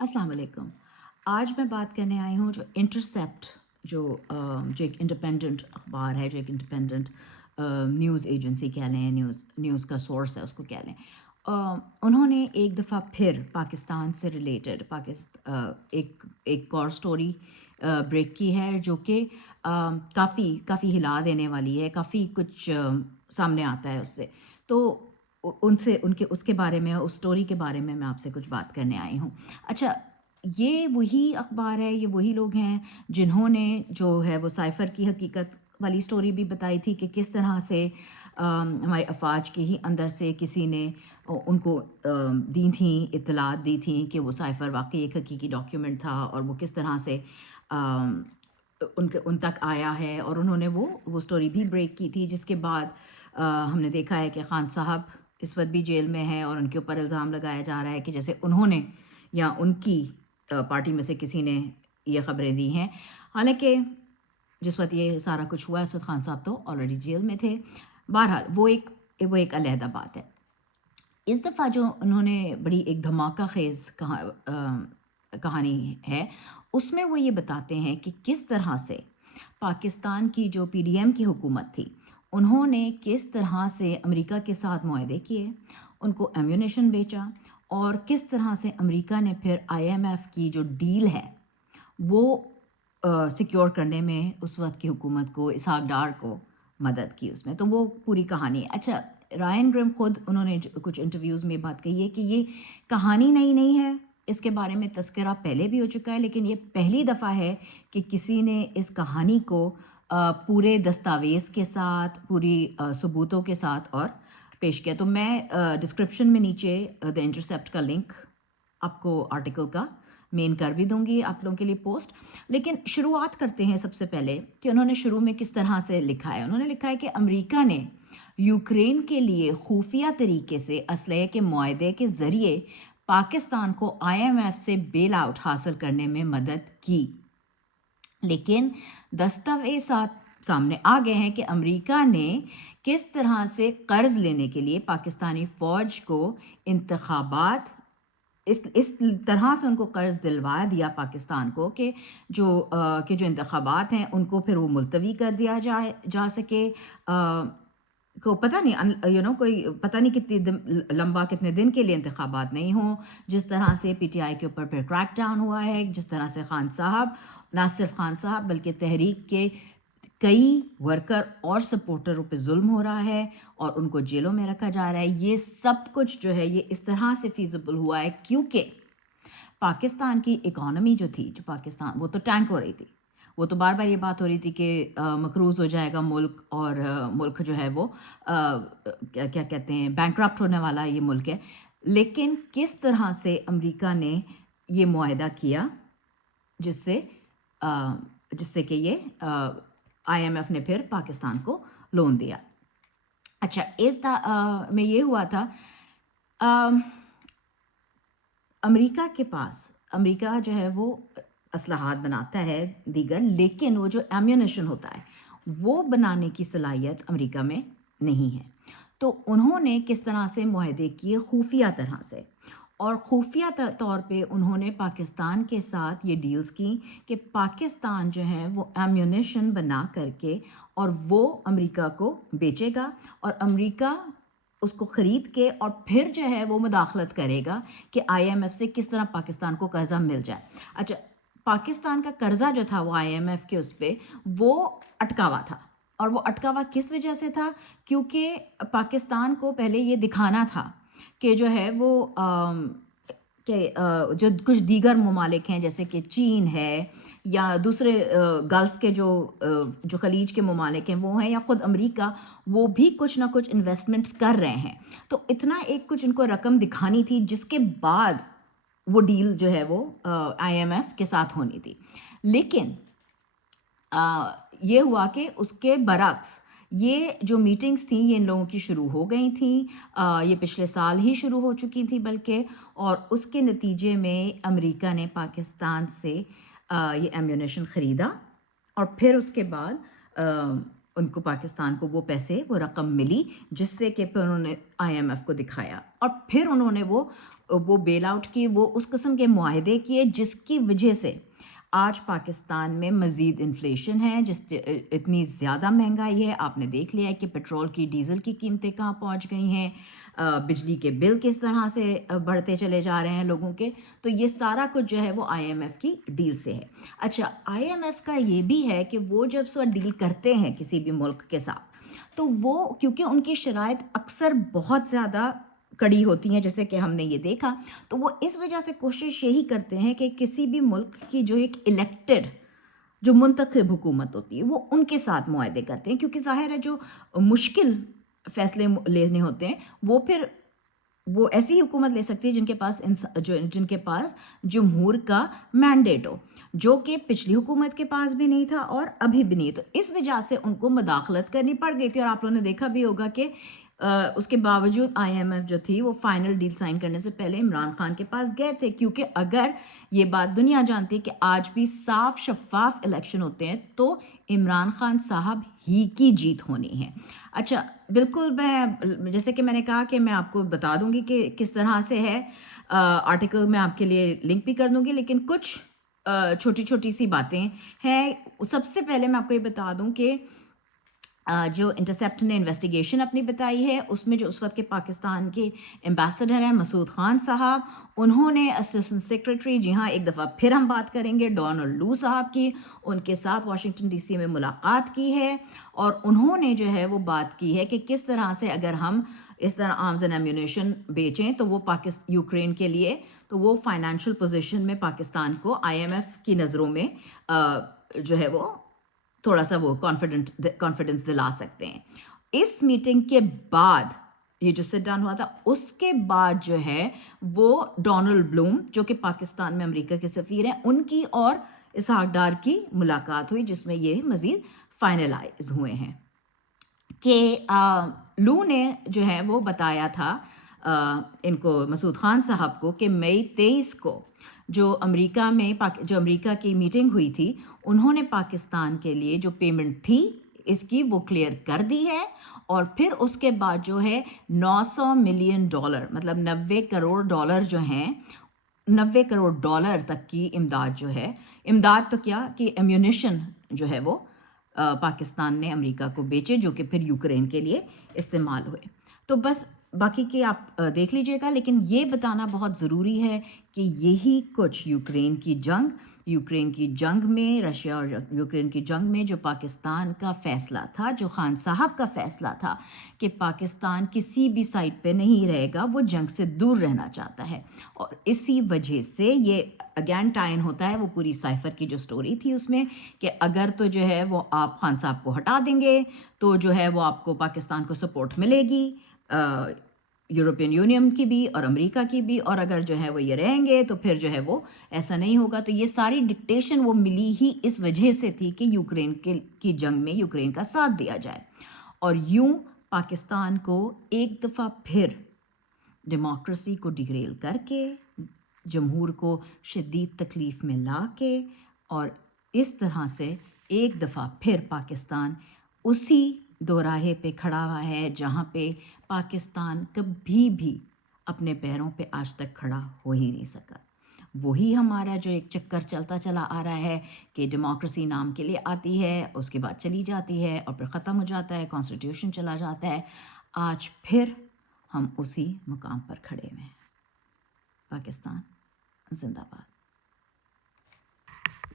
अस्सलाम वालेकुम। आज मैं बात करने आई हूँ जो इंटरसेप्ट जो एक इंडिपेंडेंट अखबार है, जो एक इंडिपेंडेंट न्यूज़ एजेंसी कह लें, न्यूज़ का सोर्स है उसको कह लें। उन्होंने एक दफ़ा फिर पाकिस्तान से रिलेटेड एक एक और स्टोरी ब्रेक की है जो कि काफ़ी हिला देने वाली है, काफ़ी कुछ सामने आता है उससे। तो उनसे उनके उसके बारे में, उस स्टोरी के बारे में मैं आपसे कुछ बात करने आई हूँ। अच्छा, ये वही अखबार है, ये वही लोग हैं जिन्होंने जो है वो साइफ़र की हकीकत वाली स्टोरी भी बताई थी कि किस तरह से हमारे अफ़वाज के ही अंदर से किसी ने उनको दी थी, इत्तलात दी थी कि वो साइफ़र वाक़ई एक हकीकी डॉक्यूमेंट था और वो किस तरह से अम, उनके उन तक आया है, और उन्होंने वो स्टोरी भी ब्रेक की थी, जिसके बाद हमने देखा है कि खान साहब इस वक़्त भी जेल में हैं और उनके ऊपर इल्ज़ाम लगाया जा रहा है कि जैसे उन्होंने या उनकी पार्टी में से किसी ने ये खबरें दी हैं। हालाँकि जिस वक़्त ये सारा कुछ हुआ, उस वक़्त खान साहब तो ऑलरेडी जेल में थे। बहरहाल वो एक अलहदा बात है। इस दफ़ा जो उन्होंने बड़ी एक धमाका ख़ेज़ कहानी है, उसमें वो ये बताते हैं कि किस तरह से पाकिस्तान की जो पीडीएम की हुकूमत थी, उन्होंने किस तरह से अमेरिका के साथ मुआहदे किए, उनको एम्यूनेशन बेचा, और किस तरह से अमेरिका ने फिर आईएमएफ की जो डील है, वो सिक्योर करने में उस वक़्त की हुकूमत को, इसहाक डार को मदद की उसमें। तो वो पूरी कहानी है। अच्छा, रायन ग्रिम खुद उन्होंने कुछ इंटरव्यूज़ में बात कही है कि ये कहानी नई नहीं है, इसके बारे में तज़किरा पहले भी हो चुका है, लेकिन ये पहली दफ़ा है कि किसी ने इस कहानी को पूरे दस्तावेज़ के साथ, पूरी सबूतों के साथ और पेश किया। तो मैं डिस्क्रिप्शन में नीचे द इंटरसेप्ट का लिंक आपको आर्टिकल का मेन कर भी दूँगी आप लोगों के लिए पोस्ट। लेकिन शुरुआत करते हैं सबसे पहले कि उन्होंने शुरू में किस तरह से लिखा है। उन्होंने लिखा है कि अमेरिका ने यूक्रेन के लिए खुफिया तरीके से असलहे के मुआहदे के ज़रिए पाकिस्तान को आईएमएफ से बेल आउट हासिल करने में मदद की। लेकिन दस्तावेज़ात सामने आ गए हैं कि अमेरिका ने किस तरह से कर्ज़ लेने के लिए पाकिस्तानी फ़ौज को इंतखाबात इस तरह से उनको कर्ज़ दिलवा दिया पाकिस्तान को कि जो इंतखाबात हैं उनको फिर वो मुलतवी कर दिया जा सके। को पता नहीं कोई पता नहीं कितनी लंबा कितने दिन के लिए इंतखाबात नहीं हों। जिस तरह से पीटीआई के ऊपर फिर क्रैक डाउन हुआ है, जिस तरह से खान साहब, ना सिर्फ खान साहब बल्कि तहरीक के कई वर्कर और सपोर्टरों पे ज़ुल्म हो रहा है और उनको जेलों में रखा जा रहा है। ये सब कुछ जो है ये इस तरह से फ़ीज़िबल हुआ है क्योंकि पाकिस्तान की इकॉनमी जो थी, जो पाकिस्तान वो तो टैंक हो रही थी। वो तो बार-बार ये बात हो रही थी कि मक़रूज़ हो जाएगा मुल्क, और मुल्क जो है वो क्या कहते हैं, बैंकरप्ट होने वाला ये मुल्क है। लेकिन किस तरह से अमेरिका ने ये मुआहदा किया जिससे अ, जिससे कि ये आईएमएफ ने फिर पाकिस्तान को लोन दिया। अच्छा, में ये हुआ था, अम अमेरिका के पास, अमेरिका जो है वो असलहात बनाता है दीगर, लेकिन वो जो एम्यूनेशन होता है, वो बनाने की सलाहियत अमेरिका में नहीं है। तो उन्होंने किस तरह से मुआहदे किए खुफिया तरह से, और खुफिया तौर पे उन्होंने पाकिस्तान के साथ ये डील्स की कि पाकिस्तान जो है वो एम्यूनेशन बना करके और वो अमेरिका को बेचेगा, और अमेरिका उसको ख़रीद के और फिर जो है वो मुदाखलत करेगा कि आईएमएफ से किस तरह पाकिस्तान को कर्ज़ा मिल जाए। अच्छा, पाकिस्तान का कर्ज़ा जो था वो आईएमएफ के उस पे वो अटका हुआ था, और वो अटका हुआ किस वजह से था? क्योंकि पाकिस्तान को पहले ये दिखाना था कि जो है वो जो कुछ दीगर ममालिक हैं जैसे कि चीन है या दूसरे गल्फ़ के जो ख़लीज के ममालिक हैं वो हैं, या ख़ुद अमेरिका, वो भी कुछ ना कुछ इन्वेस्टमेंट्स कर रहे हैं। तो इतना एक कुछ इनको रकम दिखानी थी जिसके बाद वो डील जो है वो आईएमएफ के साथ होनी थी। लेकिन ये हुआ कि उसके बरक्स ये जो मीटिंग्स थी ये इन लोगों की शुरू हो गई थी। ये पिछले साल ही शुरू हो चुकी थी बल्कि, और उसके नतीजे में अमेरिका ने पाकिस्तान से ये एम्यूनेशन ख़रीदा, और फिर उसके बाद उनको, पाकिस्तान को वो पैसे, वो रकम मिली जिससे कि फिर उन्होंने आईएमएफ को दिखाया, और फिर उन्होंने वो وہ بیل آؤٹ کی، وہ اس قسم کے معاہدے کیے جس کی وجہ سے آج پاکستان میں مزید انفلیشن ہے، اتنی زیادہ مہنگائی ہے. آپ نے دیکھ لیا ہے کہ پیٹرول کی، ڈیزل کی قیمتیں کہاں پہنچ گئی ہیں، بجلی کے بل کس طرح سے بڑھتے چلے جا رہے ہیں لوگوں کے. تو یہ سارا کچھ جو ہے وہ آئی ایم ایف کی ڈیل سے ہے. اچھا، آئی ایم ایف کا یہ بھی ہے کہ وہ جب ڈیل کرتے ہیں کسی بھی ملک کے ساتھ، تو وہ کیونکہ ان کی شرائط اکثر بہت زیادہ کڑی ہوتی ہیں جیسے کہ ہم نے یہ دیکھا، تو وہ اس وجہ سے کوشش یہی کرتے ہیں کہ کسی بھی ملک کی جو ایک الیکٹڈ، جو منتخب حکومت ہوتی ہے، وہ ان کے ساتھ معاہدے کرتے ہیں، کیونکہ ظاہر ہے جو مشکل فیصلے لینے ہوتے ہیں وہ پھر وہ ایسی حکومت لے سکتی ہے جن کے پاس جمہور کا مینڈیٹ ہو، جو کہ پچھلی حکومت کے پاس بھی نہیں تھا اور ابھی بھی نہیں. تو اس وجہ سے ان کو مداخلت کرنی پڑ گئی تھی، اور آپ لوگوں نے دیکھا بھی ہوگا کہ اس کے باوجود آئی ایم ایف جو تھی وہ فائنل ڈیل سائن کرنے سے پہلے عمران خان کے پاس گئے تھے، کیونکہ اگر یہ بات دنیا جانتی ہے کہ آج بھی صاف شفاف الیکشن ہوتے ہیں تو عمران خان صاحب ہی کی جیت ہونی ہے. اچھا، بالکل، میں جیسے کہ میں نے کہا کہ میں آپ کو بتا دوں گی کہ کس طرح سے ہے، آرٹیکل میں آپ کے لیے لنک بھی کر دوں گی، لیکن کچھ چھوٹی چھوٹی سی باتیں ہیں. سب سے پہلے میں آپ کو یہ بتا دوں کہ جو انٹرسیپٹ نے انویسٹیگیشن اپنی بتائی ہے، اس میں جو اس وقت کے پاکستان کے ایمبیسڈر ہیں مسعود خان صاحب، انہوں نے اسسٹنٹ سیکرٹری، جی ہاں ایک دفعہ پھر ہم بات کریں گے ڈونلڈ لو صاحب کی، ان کے ساتھ واشنگٹن ڈی سی میں ملاقات کی ہے، اور انہوں نے جو ہے وہ بات کی ہے کہ کس طرح سے اگر ہم اس طرح آرمز اینڈ ایمیونیشن بیچیں تو وہ یوکرین کے لیے، تو وہ فائنینشیل پوزیشن میں پاکستان کو آئی ایم ایف کی نظروں میں جو ہے وہ تھوڑا سا وہ کانفیڈنس دلا سکتے ہیں. اس میٹنگ کے بعد یہ جو سٹ ڈاؤن ہوا تھا، اس کے بعد جو ہے وہ ڈونلڈ بلوم جو کہ پاکستان میں امریکہ کے سفیر ہیں، ان کی اور اسحاق ڈار کی ملاقات ہوئی، جس میں یہ مزید فائنلائز ہوئے ہیں کہ لو نے جو ہے وہ بتایا تھا ان کو، مسعود خان صاحب کو، کہ مئی 23 کو جو امریکہ کی میٹنگ ہوئی تھی، انہوں نے پاکستان کے لیے جو پیمنٹ تھی اس کی وہ کلیئر کر دی ہے، اور پھر اس کے بعد جو ہے $900 ملین، مطلب 90 کروڑ ڈالر جو ہیں، 90 کروڑ ڈالر تک کی امداد جو ہے، امداد تو کیا کہ ایمیونیشن جو ہے وہ پاکستان نے امریکہ کو بیچے، جو کہ پھر یوکرین کے لیے استعمال ہوئے. تو بس باقی کے آپ دیکھ لیجئے گا، لیکن یہ بتانا بہت ضروری ہے کہ یہی کچھ یوکرین کی جنگ میں، رشیا اور یوکرین کی جنگ میں جو پاکستان کا فیصلہ تھا، جو خان صاحب کا فیصلہ تھا کہ پاکستان کسی بھی سائٹ پہ نہیں رہے گا، وہ جنگ سے دور رہنا چاہتا ہے، اور اسی وجہ سے یہ اگین ٹائن ہوتا ہے وہ پوری سائفر کی جو سٹوری تھی اس میں، کہ اگر تو جو ہے وہ آپ خان صاحب کو ہٹا دیں گے تو جو ہے وہ آپ کو پاکستان کو سپورٹ ملے گی، یورپین یونین کی بھی اور امریکہ کی بھی، اور اگر جو ہے وہ یہ رہیں گے تو پھر جو ہے وہ ایسا نہیں ہوگا. تو یہ ساری ڈکٹیشن وہ ملی ہی اس وجہ سے تھی کہ یوکرین کی جنگ میں یوکرین کا ساتھ دیا جائے، اور یوں پاکستان کو ایک دفعہ پھر ڈیموکریسی کو ڈیگریل کر کے، جمہور کو شدید تکلیف میں لا کے، اور اس طرح سے ایک دفعہ پھر پاکستان اسی دوراہے پہ کھڑا ہوا ہے جہاں پہ پاکستان کبھی بھی اپنے پیروں پہ آج تک کھڑا ہو ہی نہیں سکا. وہی ہمارا جو ایک چکر چلتا چلا آ رہا ہے کہ ڈیموکریسی نام کے لیے آتی ہے، اس کے بعد چلی جاتی ہے اور پھر ختم ہو جاتا ہے، کانسٹیٹیوشن چلا جاتا ہے. آج پھر ہم اسی مقام پر کھڑے ہوئے ہیں. پاکستان زندہ باد.